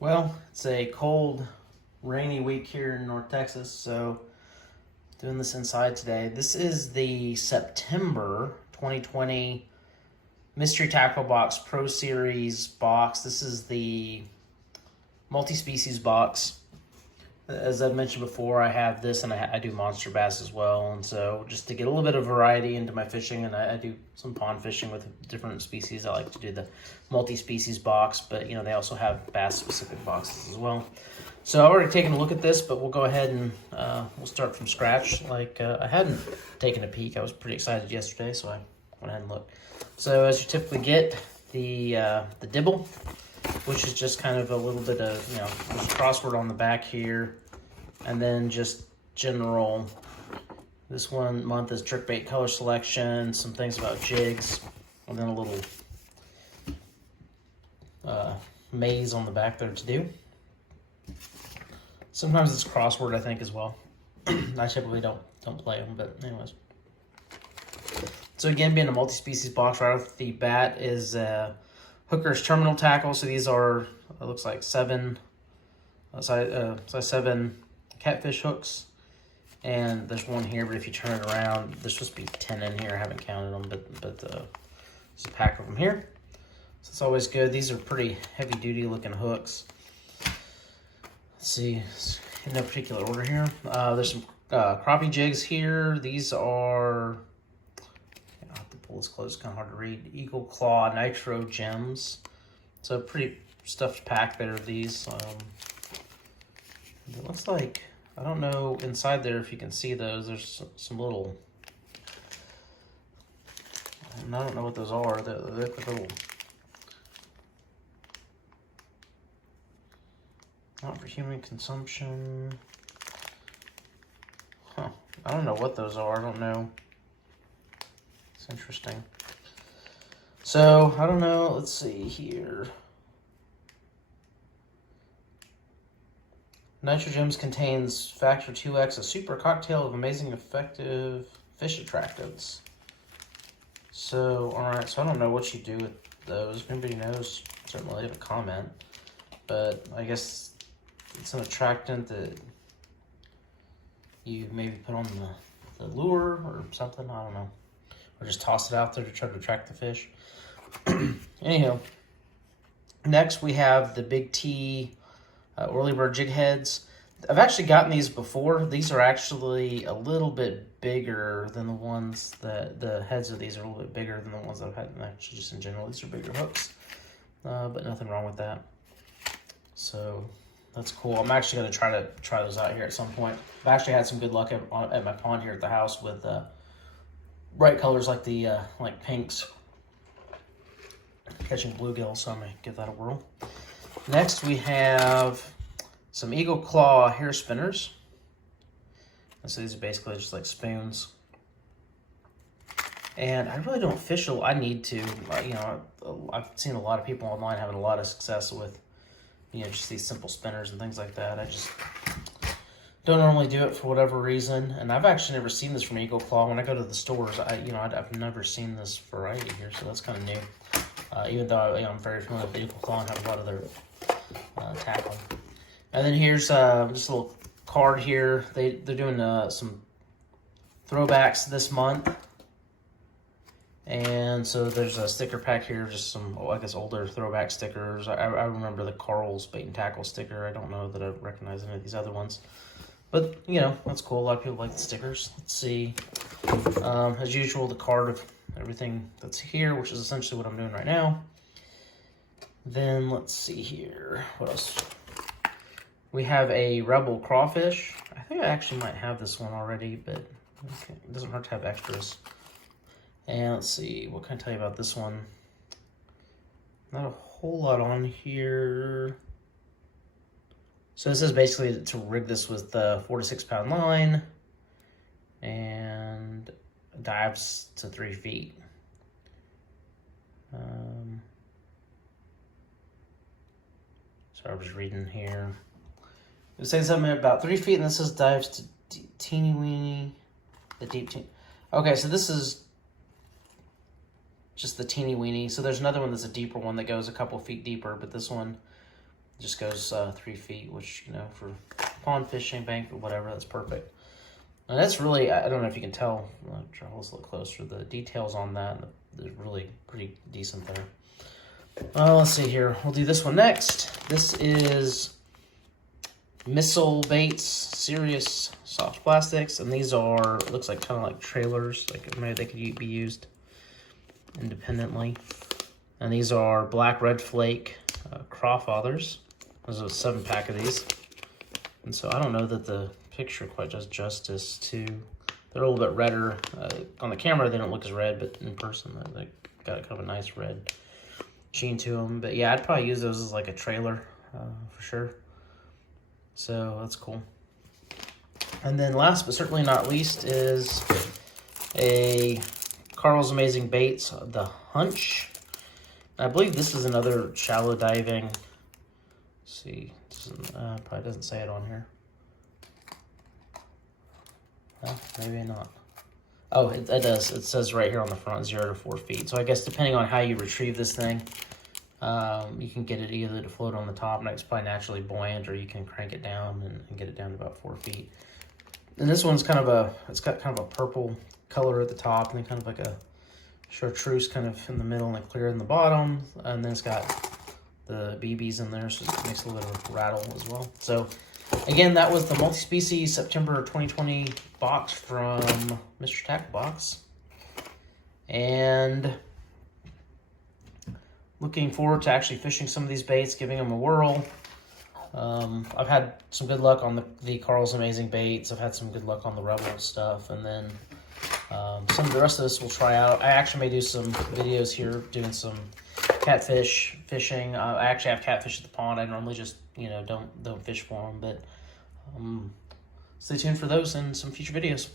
Well, it's a cold, rainy week here in North Texas, so doing this inside today. This is the September 2020 Mystery Tackle Box Pro Series box. This is the multi-species box. As I've mentioned before, I have this and I do monster bass as well. And so just to get a little bit of variety into my fishing, and I do some pond fishing with different species. I like to do the multi-species box, but they also have bass-specific boxes as well. So I've already taken a look at this, but we'll go ahead and we'll start from scratch. I hadn't taken a peek. I was pretty excited yesterday, so I went ahead and looked. So as you typically get, the dibble, which is just kind of a little bit of, there's a crossword on the back here, and then just general, this one month is jerkbait color selection, some things about jigs, and then a little maze on the back there to do. Sometimes it's crossword, I think, as well. I typically don't play them, but anyways. So again, being a multi-species box right off the bat is Hooker's terminal tackle. So these are, it looks like size 7 catfish hooks. And there's one here, but if you turn it around, there's supposed to be 10 in here. I haven't counted them, but there's a pack of them here. So it's always good. These are pretty heavy duty looking hooks. Let's see, in no particular order here. There's some Crappie Jigs here. These are, I'll have to pull this close, it's kind of hard to read. Eagle Claw Nitro Gems. So pretty stuffed pack there of these. It looks like, I don't know inside there if you can see those. There's some little, and I don't know what those are. They're little, not for human consumption. Huh. I don't know what those are. I don't know. It's interesting. So, I don't know. Let's see here. Nitrogems contains factor 2X, a super cocktail of amazing effective fish attractants. So, alright. So, I don't know what you do with those. If anybody knows, certainly leave a comment. But I guess it's an attractant that you maybe put on the lure or something. I don't know. Or just toss it out there to try to attract the fish. Anyhow, next we have the Big T Whirly Bird jig heads. I've actually gotten these before. These are actually a little bit bigger than the ones that, the heads of these are a little bit bigger than the ones that I've had. Actually, just in general, these are bigger hooks. But nothing wrong with that. So that's cool. I'm actually going to try those out here at some point. I've actually had some good luck at my pond here at the house with bright colors like the like pinks, catching bluegill. So I'm going to give that a whirl. Next we have some Eagle Claw hair spinners. And so these are basically just like spoons. And I really don't fish. I need to. I've seen a lot of people online having a lot of success with just these simple spinners and things like that. I just don't normally do it for whatever reason. And I've actually never seen this from Eagle Claw. When I go to the stores, I've never seen this variety here, so that's kind of new. Even though I'm very familiar with Eagle Claw and have a lot of their tackle. And then here's just a little card here. They're doing some throwbacks this month. And so there's a sticker pack here, just some, I guess, older throwback stickers. I remember the Carl's Bait and Tackle sticker. I don't know that I recognize any of these other ones. But, that's cool. A lot of people like the stickers. Let's see. As usual, the card of everything that's here, which is essentially what I'm doing right now. Then, let's see here. What else? We have a Rebel Crawfish. I think I actually might have this one already, but okay. It doesn't hurt to have extras. And let's see, what can I tell you about this one? Not a whole lot on here. So this is basically to rig this with the 4 to 6 pound line and dives to 3 feet. Sorry, I was reading here. It says something about 3 feet, and this says dives to teeny weeny, the deep teeny. Okay, so this is just the teeny weeny. So there's another one that's a deeper one that goes a couple feet deeper, but this one Just goes 3 feet, which, you know, for pond fishing, bank, or whatever, that's perfect. And that's really, I don't know if you can tell, I'll try to look closer, the details on that, they're really pretty decent there. Let's see here, we'll do this one next. This is Missile Baits Serious Soft Plastics, and these are, it looks like kind of like trailers, like maybe they could be used independently. And these are Black Red Flake Crawfathers. There's a 7-pack of these. And so I don't know that the picture quite does justice to, they're a little bit redder. On the camera they don't look as red, but in person they got kind of a nice red sheen to them. But yeah, I'd probably use those as like a trailer for sure. So that's cool. And then last but certainly not least is a Carl's Amazing Baits, the Hunch. I believe this is another shallow diving. Let's see, probably doesn't say it on here. Maybe not. Oh, it does. It says right here on the front, 0 to 4 feet. So I guess depending on how you retrieve this thing, you can get it either to float on the top, and it's probably naturally buoyant, or you can crank it down and get it down to about 4 feet. And this one's kind of it's got kind of a purple color at the top, and then kind of like a chartreuse kind of in the middle and a clear in the bottom, and then it's got the BBs in there, so it makes a little rattle as well. So again, that was the multi-species September 2020 box from Mr. Tackle Box, and looking forward to actually fishing some of these baits, giving them a whirl. I've had some good luck on the Carl's Amazing Baits. I've had some good luck on the Rebel stuff, and then some of the rest of this we'll try out. I actually may do some videos here doing some catfish fishing. I actually have catfish at the pond. I normally just, you know, don't fish for them, but stay tuned for those in some future videos.